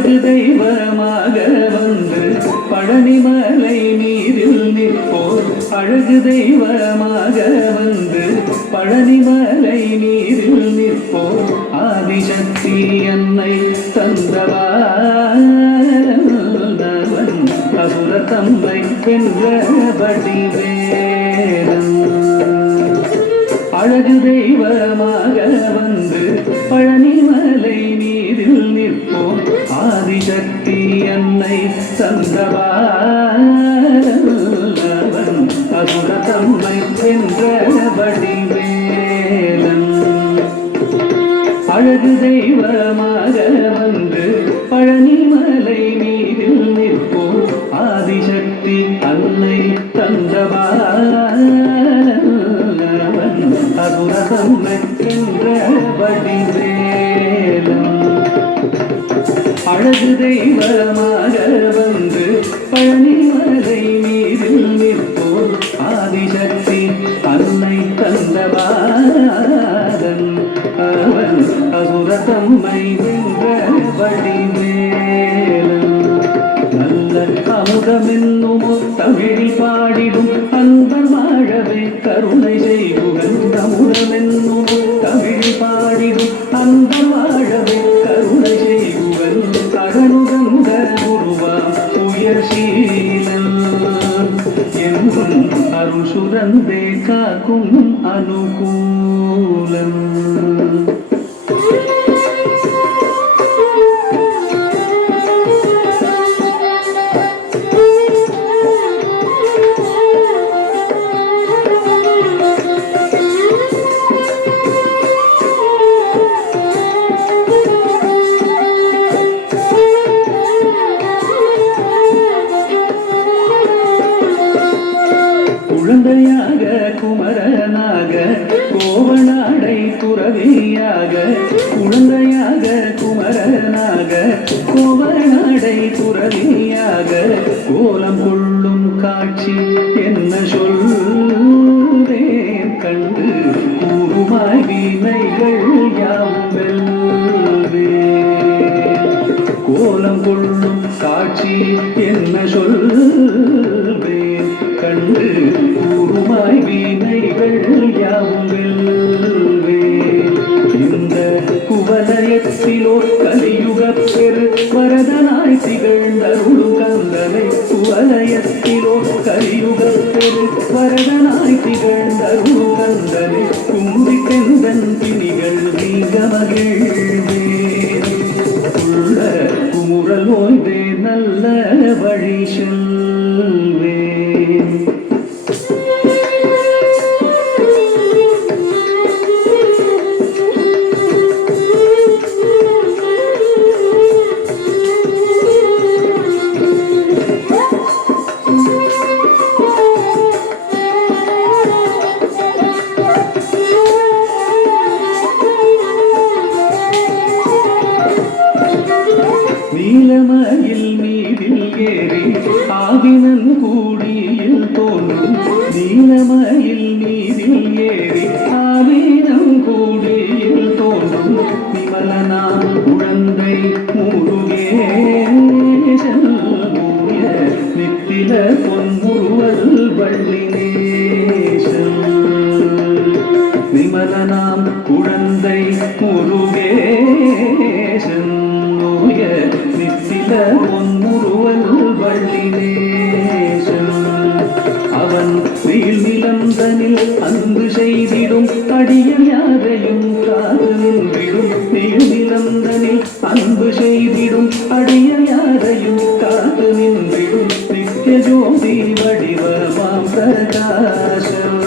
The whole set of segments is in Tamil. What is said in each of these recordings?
அழகு தெய்வமாக வந்து பழனிமலை நீரில் நிற்போர் அழகு தெய்வமாக வந்து பழனிமலை நீரில் நிற்போர் ஆதிசக்தி என்னை தந்தவன் அசுர தம்மை வென்ற வடிவேலன் அழகு தெய்வமாக வந்து பழனிமலை நீரில் நிற்போம் ஆதிசக்தி என்னை தந்தவன் அசுர தம்மை வென்ற வடிவேலன் அழகு தெய்வமாக வந்து பழனிமலை நீரில் நிற்போம் ஆதிசக்தி அன்னை தந்தவன் அசுர தம்மை வென்ற வடிவேலன் அழகு தெய்வமாக வந்து பழனிமலை நீரில் நிற்போர் ஆதிசக்தி அன்னை தந்தவாதன் அவன் அசுர தம்மை வென்ற வடிவேலன் நல்ல அமுதமென்னும் தமிழில் பாடிடும் அன்பர் வாழவே கருணை செய்குகன் அமுதமென்னும் தமிழில் பாடிடும் அன்பர் வாழவே கருணை செய்குவன் அகனுகந்த குருவாம் உயர்ஷீலன் என்றும் அருள் சுரந்தே காக்கும் அனுகூலன் குழந்தையாக குமரனாக கோவனாடை துறவியாக குழந்தையாக குமரனாக கோவனாடை துறவியாக கோலம் கொள்ளும் காட்சி என்ன சொல்வேன் கண்டு கூறுமாய் வீணைகள் யாவும் வெல்வேன் கோலம் கொள்ளும் காட்சி என்ன சொல்வேன் கண்டு கூறுமாய் வீணைகள் யாவும் வெல்வேன் இந்த குவலயத்திலோர் கலியுகப் பெரு வரதனாய் திகழ்ந்தருளும் கந்தனை குவலயத்திலோர் கலியுகப் பெரு வரதனாய் திகழ்ந்தருளும் கந்தனை கும்பிட்டெந்தன் பிணிகள் நீங்க மகிழ்வேன் உள்ள குமுறல் ஓய்வே நல்ல வழி செல்வேன் நீலமயில் மீதில் ஏறி ஆவினன் கூடியில் தோன்றும் நீலமயில் மீதில் ஏறி ஆவினன் கூடியில் தோன்றும் விமலனா குழந்தை முருகேசன் நித்தில பொன்முருவல் வள்ளினேசன் விமலனாம் குழந்தை முருகேசன் நித்தில பொன்முருவல் வள்ளினேசன் அவன் வீழ் நிலந்தனில் அன்பு செய்திடும் அடியல் யாரையும் காது நின்றிடும் வீழ் நிலந்தனில் அன்பு செய்திடும் அடியல் யாரையும் காது நின்றிடும் நித்திய ஜோதி வடிவமாம் பிரகாசம்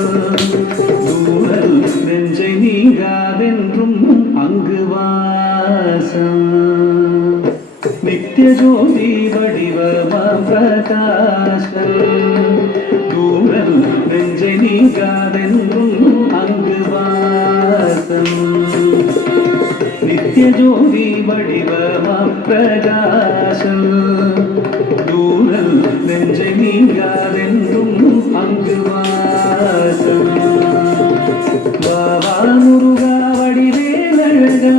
தூரல் நெஞ்சை நீங்காதென்றும் அங்கு வாசம் நித்திய ஜோதி வடிவமாம் பிரகாசம் தூரல் நெஞ்சை நீங்காதென்றும் அங்கு வாசம் நித்திய ஜோதி வடிவமாம் பிரகாசம் தூரல் நெஞ்சை நீங்காதென்றும் அங்கு வாசம் பாபா முருகா வடிவேலழகா